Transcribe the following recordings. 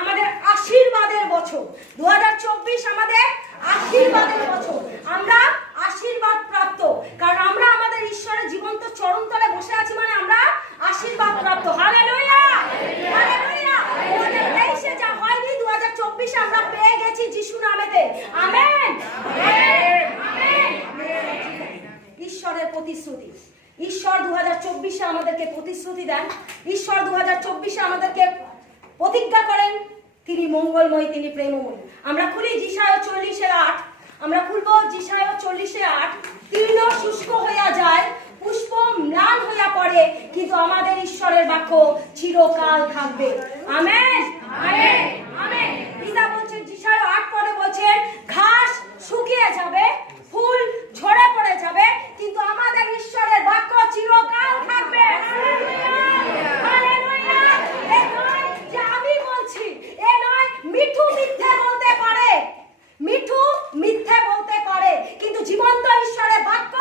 আমাদের আশীর্বাদের বছর। দু আমাদের আশীর্বাদের বছর। আমরা আশীর্বাদ প্রাপ্ত। কারণ আমরা আমাদের ঈশ্বরের জীবন্ত চরণতলে বসে আছি মানে আমরা আশীর্বাদ প্রাপ্ত। 2023 এ যা হয়নি 2024 আমরা পেয়ে গেছি যিশু নামেতে। আমেন ঈশ্বরের প্রতিশ্রুতি। ঈশ্বর দু চব্বিশে আমাদেরকে প্রতিশ্রুতি দেন। ঈশ্বর দু চব্বিশে আমাদেরকে প্রতিজ্ঞা করেন তিনি মঙ্গলময় তিনি প্রেমময়। আমরা খুলি জিসায় চল্লিশের আট। আমরা খুলবো জিসায় চল্লিশে আট। তীর্ণ শুষ্ক হইয়া যায় পুষ্প ম্লান হইয়া পড়ে কিন্তু আমাদের ঈশ্বরের বাক্য চিরকাল থাকবে। আমেন। আমেন। পিতা বলছেন জিসায় আট পরে বলছেন ঘাস শুকিয়ে যাবে ফুল ঝরে পড়ে যাবে কিন্তু আমাদের ঈশ্বরের বাক্য চিরকাল থাকবে হালেলুয়া! এ নয় যে আমি বলছি এ নয় মিঠু মিথ্যে বলতে পারে মিঠু মিথ্যে বলতে পারে কিন্তু জীবন্ত ঈশ্বরের বাক্য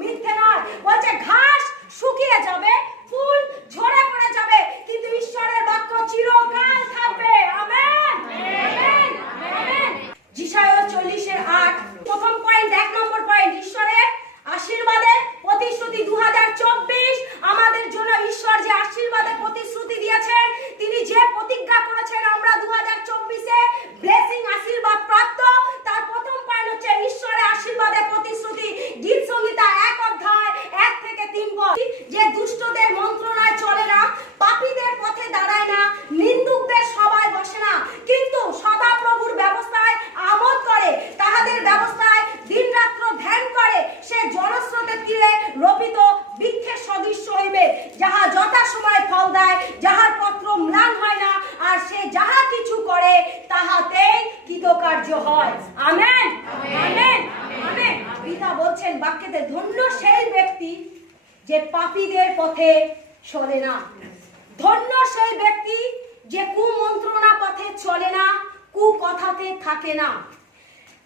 মিথ্যে নয় বলছে ঘাস শুকিয়ে যাবে ফুল ঝরে পড়ে যাবে কিন্তু ঈশ্বরের বাক্য চিরকাল থাকবে আমেন আমেন আমেন যিশায় চল্লিশের আট প্রথম পয়েন্ট এক নম্বর পয়েন্ট ঈশ্বরের আশীর্বাদের প্রতিশ্রুতি দু আমাদের জন্য ঈশ্বর যে আশীর্বাদের প্রতিশ্রুতি দিয়েছেন তিনি যে প্রতিজ্ঞা করেছেন আমরা দু হাজার চব্বিশে ব্লেসিং আশীর্বাদ প্রাপ্ত তার প্রথম পয়েন্ট হচ্ছে ঈশ্বরের আশীর্বাদের প্রতিশ্রুতি গীত সংহিতা এক অধ্যায় এক থেকে তিন পদ যে দুষ্টদের মন্ত্রণায় চলে না পাপীদের পথে দাঁড়ায় না নিন্দুকদের সবাই বসে না কিন্তু সদা প্রভুর ব্যবস্থায় আমোদ করে তাহাদের ব্যবস্থায় দিনরাত্র ধ্যান করে সে জনস্রোতের তীরে রোপিত বৃক্ষের সদৃশ্য হইবে যাহা যথা সময় ফল দেয় যাহার পত্র ম্লান হয় না আর সে যাহা কিছু করে তাহাতেই কৃতকার্য হয়। আমেন। আমেন। আমেন। পিতা বলছেন বাক্যতে ধন্য সেই ব্যক্তি যে পাপীদের পথে চলে না। ধন্য সেই ব্যক্তি যে কুমন্ত্রণা পথে চলে না কু কথাতে থাকে না।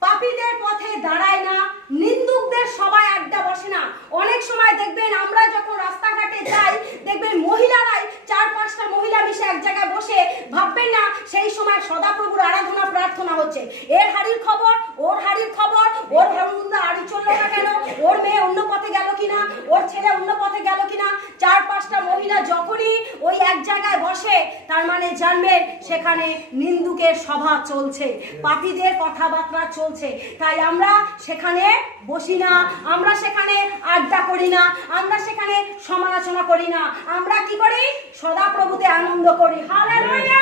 পাপীদের পথে দাঁড়ায় না নিন্দুকদের সবাই আড্ডা বসে না। অনেক সময় দেখবেন আমরা যখন রাস্তাঘাটে যাই দেখবেন মহিলারাই চার পাঁচটা মহিলা মিশে এক জায়গায় বসে ভাববেন না সেই সময় সদাপ্রভুর আরাধনা প্রার্থনা হচ্ছে। এর হাড়ির খবর, ওর হাড়ির খবর, ওর ভাবুন্দা হাড়ি চলল না কেন, ওর মেয়ে অন্য পথে গেল কিনা, ওর ছেলে অন্য পথে গেল কিনা, চার পাঁচটা মহিলা যখনই ওই এক জায়গায় বসে, তার মানে জানবেন সেখানে নিন্দুকের সভা চলছে, পাপীদের কথাবার্তা চলছে। তাই আমরা সেখানে বসি না, আমরা সেখানে আড্ডা করি না, আমরা সেখানে সমালোচনা করি না। আমরা কি করি? সদাপ্রভুতে আনন্দ করি। হালেলুয়া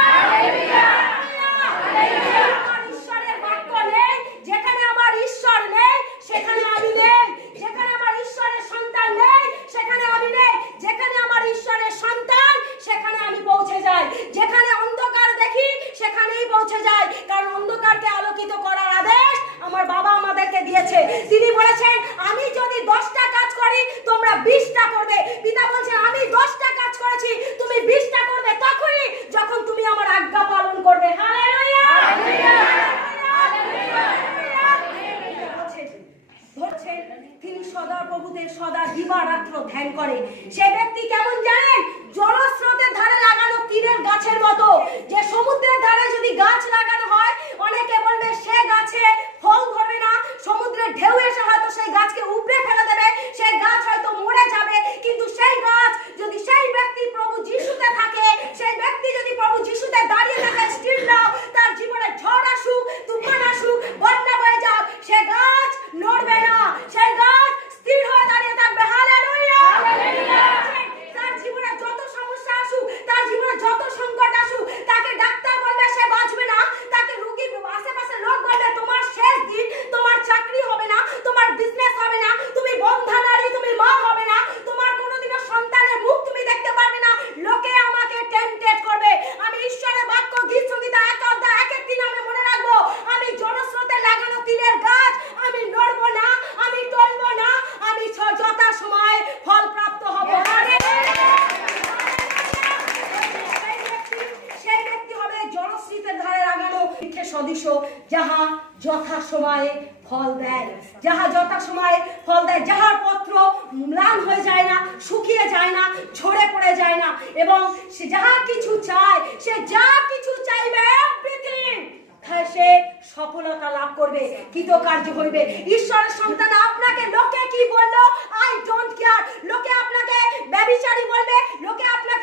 আমার ঈশ্বরের বাক্য নেই যেখানে আমার ঈশ্বর নেই সেখানে আমি নেই যেখানে আমার ঈশ্বরের সন্তান নেই সেখানে আমি নেই যেখানে আমার ঈশ্বরের সন্তান সেখানে আমি পৌঁছে যাই যেখানে অন্ধকার দেখি সেখানেই পৌঁছে যাই কারণ অন্ধকারকে আলোকিত করার আদেশ আমার বাবা আমাদেরকে দিয়েছে তিনি বলেছেন আমি যদি দশটা কাজ করি তোমরা বিশটা করবে পিতা বলছেন আমি দশটা কাজ করেছি তুমি বিশটা করবে তখনই যখন তুমি আমার আজ্ঞা পালন করবে হালেলুয়া ধরছেন তিনি সদা প্রভুদের সদা দিবারাত্র ধ্যান করে। সে ব্যক্তি কেমন জানেন? জলস্রোতের ধারে লাগানো তীরের গাছের মতো। যে সমুদ্রের ধারে যদি গাছ লাগানো দিস যাহা যথা সময়ে ফল দেয়। যাহা যথা সময়ে ফল দেয়, যাহার পত্র ম্লান হয়ে যায় না, শুকিয়ে যায় না, ঝরে পড়ে যায় না, এবং সে যাহা কিছু চায়, সে যা কিছু চাইবে সে সফলতা লাভ করবে, কৃতকার্য হইবে। ঈশ্বরের সন্তান আপনাকে, লোকে কি বলল? আই ডোন্ট কেয়ার লোকে আপনাকে ব্যবিচারী বলবে, লোকে আপনাকে